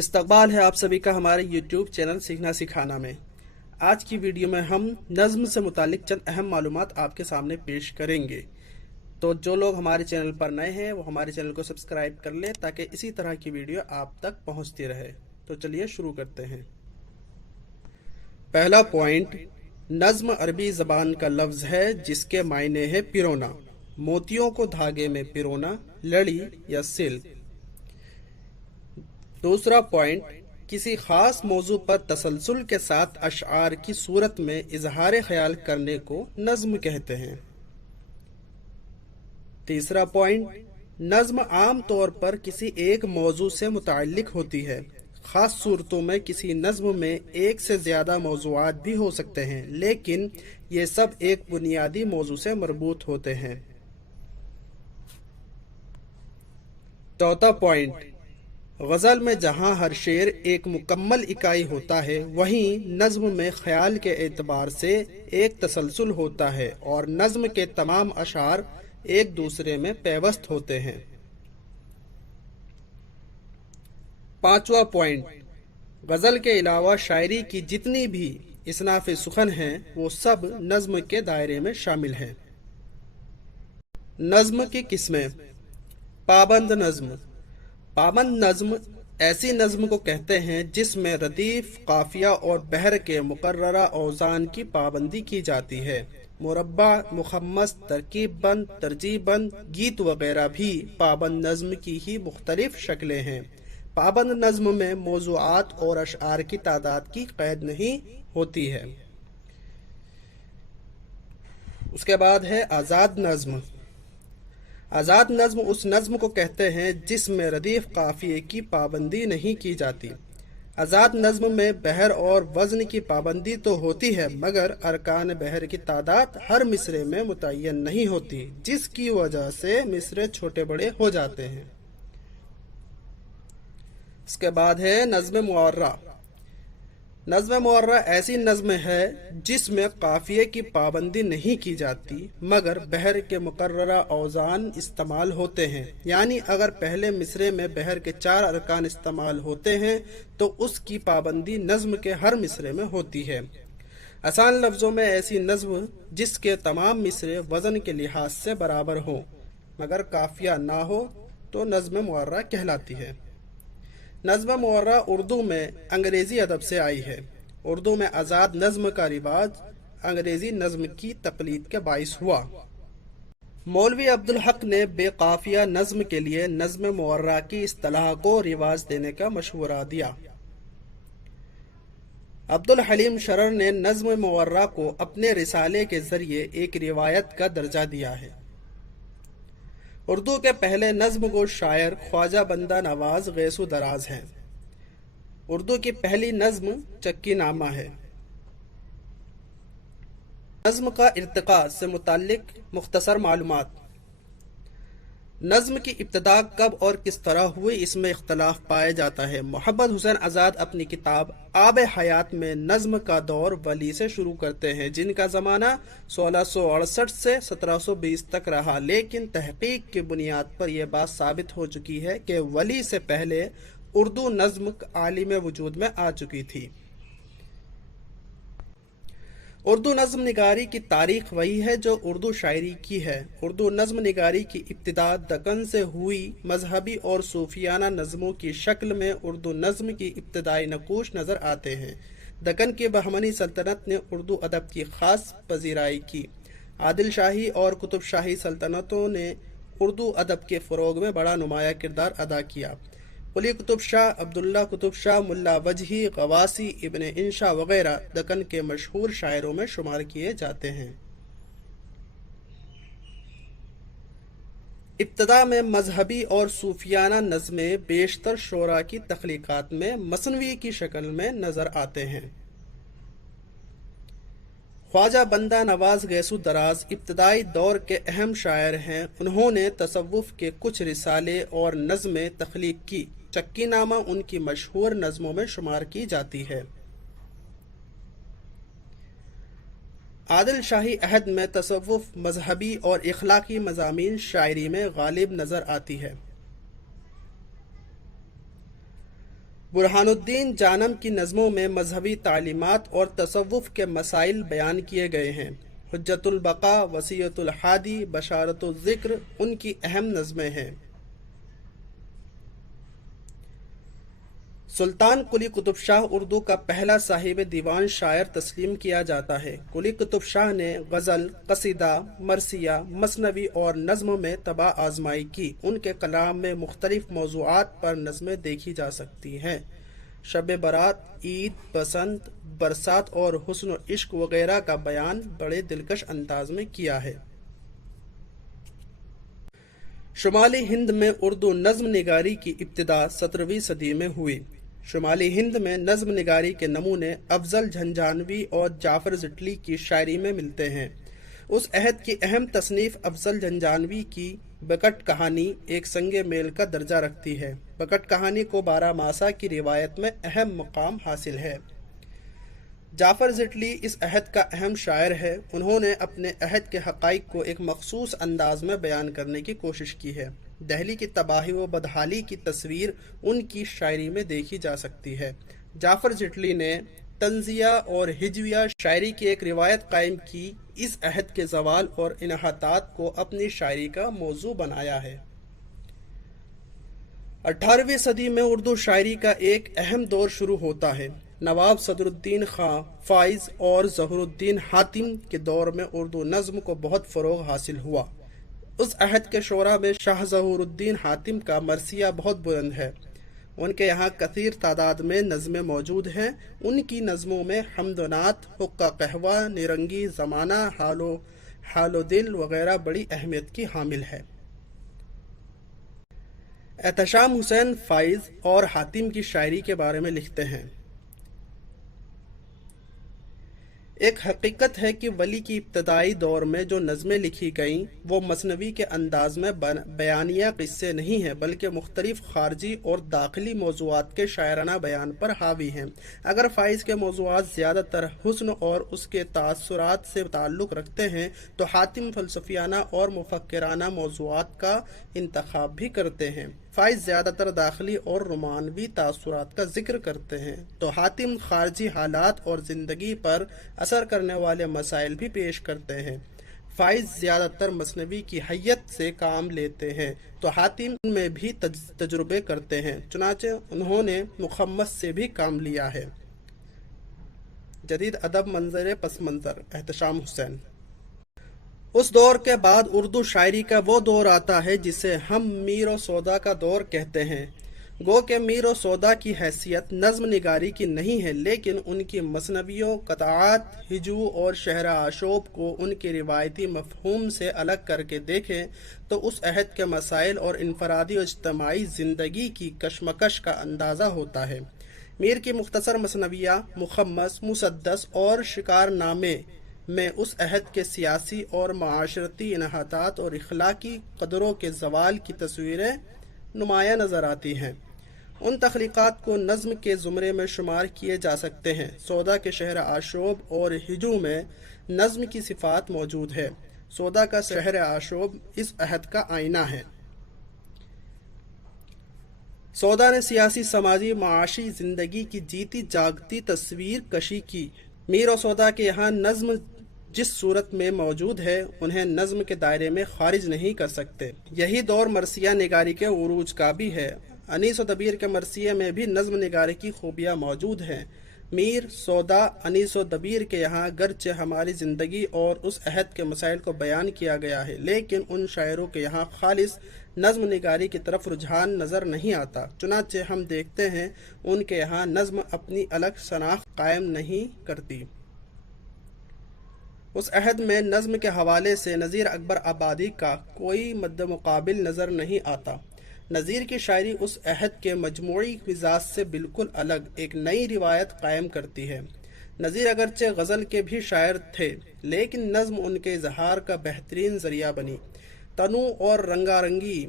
इस्तकबाल है आप सभी का हमारे YouTube चैनल सीखना सिखाना में। आज की वीडियो में हम नज़्म से मुतालिक चंद अहम मालूमात आपके सामने पेश करेंगे। तो जो लोग हमारे चैनल पर नए हैं वो हमारे चैनल को सब्सक्राइब कर लें ताकि इसी तरह की वीडियो आप तक पहुंचती रहे। तो चलिए शुरू करते हैं। पहला पॉइंट, नज़्म अरबी ज़बान का लफ्ज़ है जिसके मायने है पिरोना, मोतियों को धागे में पिरोना, लड़ी या सिल्क। दूसरा पॉइंट, किसी खास मौजू पर तसलसल के साथ अशआर की सूरत में इजहार ख्याल करने को नज़्म कहते हैं। तीसरा पॉइंट, नज़्म आम तौर पर किसी एक मौजू से मुताल्लिक होती है। खास सूरतों में किसी नज़्म में एक से ज़्यादा मौज़ूआत भी हो सकते हैं, लेकिन ये सब एक बुनियादी मौजू से मरबूत होते हैं। चौथा पॉइंट, गज़ल में जहाँ हर शेर एक मुकम्मल इकाई होता है, वहीं नज़्म में ख्याल के एतबार से एक तसलसल होता है और नज़्म के तमाम अशार एक दूसरे में पेवस्त होते हैं। पांचवा पॉइंट, गज़ल के अलावा शायरी की जितनी भी इसनाफ़े सुखन हैं वो सब नज़्म के दायरे में शामिल हैं। नज़्म की किस्में। पाबंद नज़्म। पाबंद नज़्म ऐसी नज़्म को कहते हैं जिसमें रदीफ, काफिया और बहर के मुकर्ररा औज़ान की पाबंदी की जाती है। मुरब्बा, मुखम्मस, तरकीब बंद, तरजीब बंद, गीत वगैरह भी पाबंद नज़्म की ही मुख्तलिफ शक्लें हैं। पाबंद नज़्म में मौज़ूआत और अशआर की तादाद की कैद नहीं होती है। उसके बाद है आज़ाद नज़्म। आज़ाद नज़्म उस नज़्म को कहते हैं जिसमें रदीफ काफ़िये की पाबंदी नहीं की जाती। आज़ाद नज़्म में बहर और वज़न की पाबंदी तो होती है, मगर अरकान बहर की तादाद हर मिसरे में मुतय्यन नहीं होती, जिसकी वजह से मिसरे छोटे बड़े हो जाते हैं। इसके बाद है नज़्म मुअर्रा। नज़्म मुअर्रा ऐसी नज़्म है जिसमें काफ़िये की पाबंदी नहीं की जाती, मगर बहर के मुकर्ररा औज़ान इस्तेमाल होते हैं। यानी अगर पहले मिसरे में बहर के 4 अरकान इस्तेमाल होते हैं तो उसकी पाबंदी नज़्म के हर मिसरे में होती है। आसान लफ्ज़ों में ऐसी नज़्म जिसके तमाम मिसरे वज़न के लिहाज से बराबर हों मगर काफ़िया ना हो तो नज़्म मुअर्रा कहलाती है। नज़्म मुअर्रा उर्दू में अंग्रेज़ी अदब से आई है। उर्दू में आज़ाद नज़्म का रिवाज अंग्रेज़ी नज़्म की तक़लीद के बाइस हुआ। मौलवी अब्दुल हक ने बेकाफिया नज़्म के लिए नज़्म मुअर्रा की इस्तिलाह को रिवाज देने का मशवरा दिया। अब्दुल हलीम शरर ने नज़्म मुअर्रा को अपने रिसाले के ज़रिए एक रिवायत का दर्जा दिया है। उर्दू के पहले नज़्म गो शायर ख्वाजा बंदा नवाज गैसु दराज हैं। उर्दू की पहली नज़्म चक्की नामा है। नज़्म का इर्तिक़ा से मुताल्लिक मुख्तसर मालूमात। नज़्म की इब्तिदा कब और किस तरह हुई, इसमें इख्तलाफ पाया जाता है। मोहम्मद हुसैन आज़ाद अपनी किताब आब हयात में नज़्म का दौर वली से शुरू करते हैं, जिनका ज़माना 1668 से 1720 तक रहा, लेकिन तहक़ीक़ की बुनियाद पर यह बात साबित हो चुकी है कि वली से पहले उर्दू नज़्म आलिम वजूद में आ चुकी थी। उर्दू नज़्म निगारी की तारीख वही है जो उर्दू शायरी की है। उर्दू नज़्म निगारी की इब्तिदा दक्कन से हुई। मजहबी और सूफियाना नज़्मों की शक्ल में उर्दू नज़्म की इब्तिदाई नकूश नज़र आते हैं। दक्कन की बहमनी सल्तनत ने उर्दू अदब की ख़ास पजीराई की। आदिल शाही और कुतुब शाही सल्तनतों ने उर्दू अदब के फ़रोग़ में बड़ा नुमाया किरदार अदा किया। कुली कुतुब शाह, अब्दुल्ला कुतुब शाह, मुल्ला वजही, गवासी, इब्न इंशा वगैरह दक्कन के मशहूर शायरों में शुमार किए जाते हैं। इब्तिदा में मजहबी और सूफियाना नज़्में बेशतर शोरा की तख्लीक़ात में मसनवी की शक्ल में नज़र आते हैं। ख्वाजा बंदा नवाज गैसु दराज इब्तिदाई दौर के अहम शायर हैं। उन्होंने तसव्वुफ़ के कुछ रिसाले और नज़्में तख्लीक़ की। चक्की नामा उनकी मशहूर नज़्मों में शुमार की जाती है। आदिल शाही अहद में तसव्वुफ़, मजहबी और इखलाकी मज़ामीन शायरी में गालिब नज़र आती है। बुरहान उद्दीन जानम की नज़मों में मजहबी तालीमात और तसव्वुफ के मसाइल बयान किए गए हैं। हुज्जतुल बका, वसीयतुल हादी, बशारतुल ज़िक्र उनकी अहम नज़में हैं। सुल्तान कुली कुतुब शाह उर्दू का पहला साहिब दीवान शायर तस्लीम किया जाता है। कुली कुतुब शाह ने गज़ल, कसीदा, मरसिया, मसनवी और नज़्म में तबाह आजमाई की। उनके कलाम में मुख्तलिफ मौज़ूआत पर नज़में देखी जा सकती हैं। शब बारात, ईद, बसंत, बरसात और हुस्न और इश्क वगैरह का बयान बड़े दिलकश अंदाज में किया है। शुमाली हिंद में उर्दू नज़्म निगारी की इब्तिदा 17वीं सदी में हुई। शुमाली हिंद में नज़्म निगारी के नमूने अफजल झंझानवी और जाफर ज़िटली की शायरी में मिलते हैं। उस अहद की अहम तसनीफ़ अफजल झंझानवी की बकट कहानी एक संगे मेल का दर्जा रखती है। बकट कहानी को 12 मासा की रिवायत में अहम मुकाम हासिल है। जाफर ज़िटली इस अहद का अहम शायर है। उन्होंने अपने अहद के हक़ाइक़ को एक मखसूस अंदाज में बयान करने की कोशिश की है। दहली की तबाही व बदहाली की तस्वीर उनकी शायरी में देखी जा सकती है। जाफर ज़िटली ने तंज़िया और हिजविया शायरी की एक रिवायत कायम की। इस अहद के ज़वाल और इन्हातात को अपनी शायरी का मौजू बनाया है। 18वीं सदी में उर्दू शायरी का एक अहम दौर शुरू होता है। नवाब सदरुद्दीन खां, फ़ाइज़ और ज़हरुद्दीन हातिम के दौर में उर्दू नज़्म को बहुत फ़रोग़ हासिल हुआ। उस अहद के शोरा में शाह ज़हरुद्दीन हातिम का मरसिया बहुत बुलंद है। उनके यहाँ कसीर तादाद में नज़में मौजूद हैं। उनकी नज़मों में हमदनात, हुक्का कहवा, निरंगी, ज़माना, हालो दिल वगैरह बड़ी अहमियत की हामिल है। एहतशाम हुसैन फ़ाइज़ और हातिम की शायरी के बारे में लिखते हैं। एक हकीकत है कि वली की इब्तदाई दौर में जो नज़में लिखी गईं वो मसनवी के अंदाज में बयानिया किस्से नहीं हैं, बल्कि मुख्तलिफ खारजी और दाखिली मौज़ूआत के शायराना बयान पर हावी हैं। अगर फ़ाइज़ के मौज़ूआत ज़्यादातर हुस्न और उसके तासुरात से ताल्लुक़ रखते हैं तो हातिम फ़लसफ़ियाना और मुफ़क्किराना मौज़ूआत का इंतख़ाब भी करते हैं। फ़ाइज़ ज़्यादातर दाखिली और रोमानवी तासुरात का जिक्र करते हैं तो हातिम खारजी हालात और ज़िंदगी पर असर करने वाले मसाइल भी पेश करते हैं। फ़ाइज़ ज़्यादातर मसनवी की हैयत से काम लेते हैं तो हातिम में भी तजुर्बे करते हैं। चुनाचे उन्होंने मुखम्मस से भी काम लिया है। जदीद अदब मंजर पस मंज़र, एहतशाम हुसैन। उस दौर के बाद उर्दू शायरी का वो दौर आता है जिसे हम मीर व सौदा का दौर कहते हैं। गो के मीर व सौदा की हैसियत नज़्म निगारी की नहीं है, लेकिन उनकी मसनवियों, क़ताआत, हिजू और शहरा आशोब को उनके रिवायती मफ़हूम से अलग करके देखें तो उस अहद के मसाइल और इनफरादी और इज्तमाई ज़िंदगी की कशमकश का अंदाज़ा होता है। मीर की मुख्तसर मसनविया, मुखम्मस, मुसद्दस और शिकारनामे में उस अहद के सियासी और माशरती इन्हातात और इखलाकी कदरों के ज़वाल की तस्वीरें नुमाया नज़र आती हैं। उन तख्लीक़ात को नज़्म के ज़ुमरे में शुमार किए जा सकते हैं। सौदा के शहर आशोब और हिजू में नज़्म की सिफ़ात मौजूद है। सौदा का शहर आशोब इस अहद का आईना है। सौदा ने सियासी, समाजी, माशी ज़िंदगी की जीती जागती तस्वीर कशी की। मीर और सौदा के यहाँ नज़्म जिस सूरत में मौजूद है उन्हें नज़्म के दायरे में खारिज नहीं कर सकते। यही दौर मरसिया निगारी के उरूज का भी है। अनीस व दबीर के मरसिया में भी नज़्म निगारी की खूबियाँ मौजूद हैं। मीर, सौदा, अनीस व दबीर के यहाँ गरचे हमारी ज़िंदगी और उस अहद के मसाइल को बयान किया गया है, लेकिन उन शायरों के यहाँ खालिस नज़्म निगारी की तरफ रुझान नज़र नहीं आता। चुनाचे हम देखते हैं उनके यहाँ नज़्म अपनी अलग शनाख्त कायम नहीं करती। उस अहद में नज़्म के हवाले से नज़ीर अकबर आबादी का कोई मद्द मुकाबिल नज़र नहीं आता। नज़ीर की शायरी उस अहद के मजमूई मिजाज से बिल्कुल अलग एक नई रिवायत कायम करती है। नज़ीर अगरचे गज़ल के भी शायर थे, लेकिन नज़्म उनके इजहार का बेहतरीन ज़रिया बनी। तनु और रंगारंगी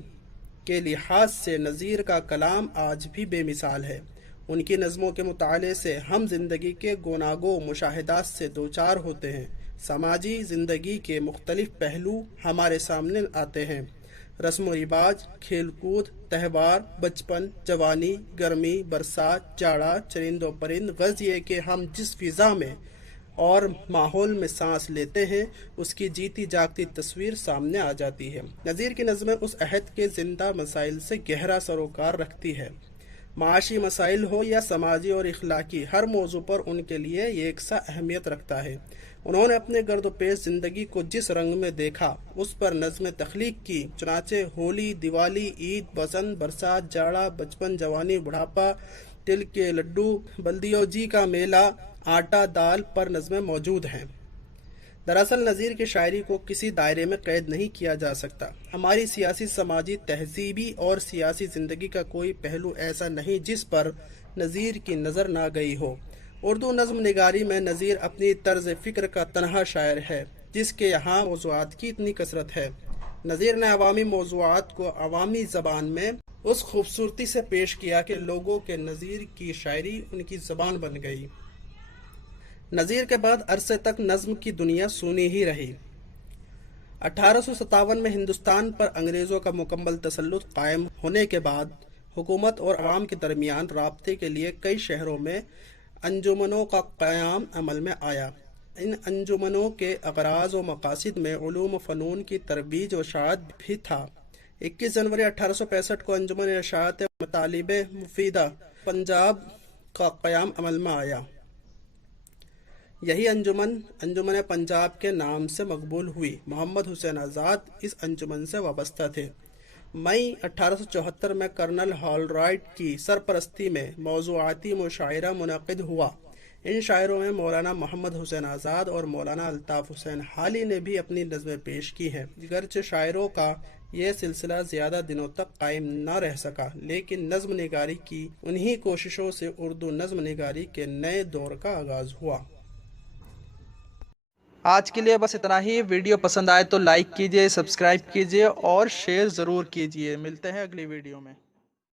के लिहाज से नज़ीर का कलाम आज भी बेमिसाल है। उनकी नज़मों के मुताले से हम जिंदगी के गोनागो मुशाहिदात से दो चार होते हैं। समाजी ज़िंदगी के मुख्तलिफ पहलू हमारे सामने आते हैं। रस्म व रिवाज, खेल कूद, त्यौहार, बचपन, जवानी, गर्मी, बरसात, जाड़ा, चरिंदो परिंद। गर्ज ये कि हम जिस फिज़ा में और माहौल में सांस लेते हैं उसकी जीती जागती तस्वीर सामने आ जाती है। नज़ीर की नज़में उस अहद के ज़िंदा मसाइल से गहरा सरोकार रखती है। माशी मसाइल हो या समाजी और इखलाकी, हर मौजू पर उनके लिए यकसा अहमियत रखता है। उन्होंने अपने गर्दोपेश ज़िंदगी को जिस रंग में देखा उस पर नज़में तख्लीक की। चुनाचे होली, दिवाली, ईद, बसंत, बरसात, जाड़ा, बचपन, जवानी, बुढ़ापा, तिल के लड्डू, बल्दियों जी का मेला, आटा दाल पर नज़में मौजूद हैं। दरअसल नज़ीर की शायरी को किसी दायरे में कैद नहीं किया जा सकता। हमारी सियासी, समाजी, तहजीबी और सियासी ज़िंदगी का कोई पहलू ऐसा नहीं जिस पर नज़ीर की नज़र ना गई हो। उर्दू नज़्म निगारी में नज़ीर अपनी तर्ज फ़िक्र का तन्हा शायर है जिसके यहाँ मौज़ूआत की इतनी कसरत है। नज़ीर ने अवामी मौज़ूआत को अवामी ज़बान में उस खूबसूरती से पेश किया कि लोगों के नज़ीर की शायरी उनकी ज़बान बन गई। नज़ीर के बाद अरसे तक नज़्म की दुनिया सूनी ही रही। 1857 में हिंदुस्तान पर अंग्रेज़ों का मुकम्मल तसल्लुत कायम होने के बाद हुकूमत और आवाम के दरमियान राब्ते के लिए कई शहरों में अंजुमनों का क़याम अमल में आया। इन अंजुमनों के अग़राज़ व मक़ासिद में उलूम व फ़नून की तरबीज व इशाअत भी था। 21 जनवरी 1865 को अंजुमन इशाअत मतालिब मुफीदा पंजाब का क़याम अमल में आया। यही अंजुमन पंजाब के नाम से मकबूल हुई। मोहम्मद हुसैन आज़ाद इस अंजुमन से वाबस्ता थे। मई 1874 में कर्नल हॉलराइट की सरपरस्ती में मौज़ूआती मुशायरा मुनक़िद हुआ। इन शायरों में मौलाना मोहम्मद हुसैन आज़ाद और मौलाना अल्ताफ़ हुसैन हाली ने भी अपनी नज़में पेश की हैं। गरचे शायरों का यह सिलसिला ज़्यादा दिनों तक कायम न रह सका, लेकिन नज़्म निगारी की उन्हीं कोशिशों से उर्दू नज़्म निगारी के नए दौर का आगाज़ हुआ। आज के लिए बस इतना ही। वीडियो पसंद आए तो लाइक कीजिए, सब्सक्राइब कीजिए और शेयर ज़रूर कीजिए। मिलते हैं अगली वीडियो में।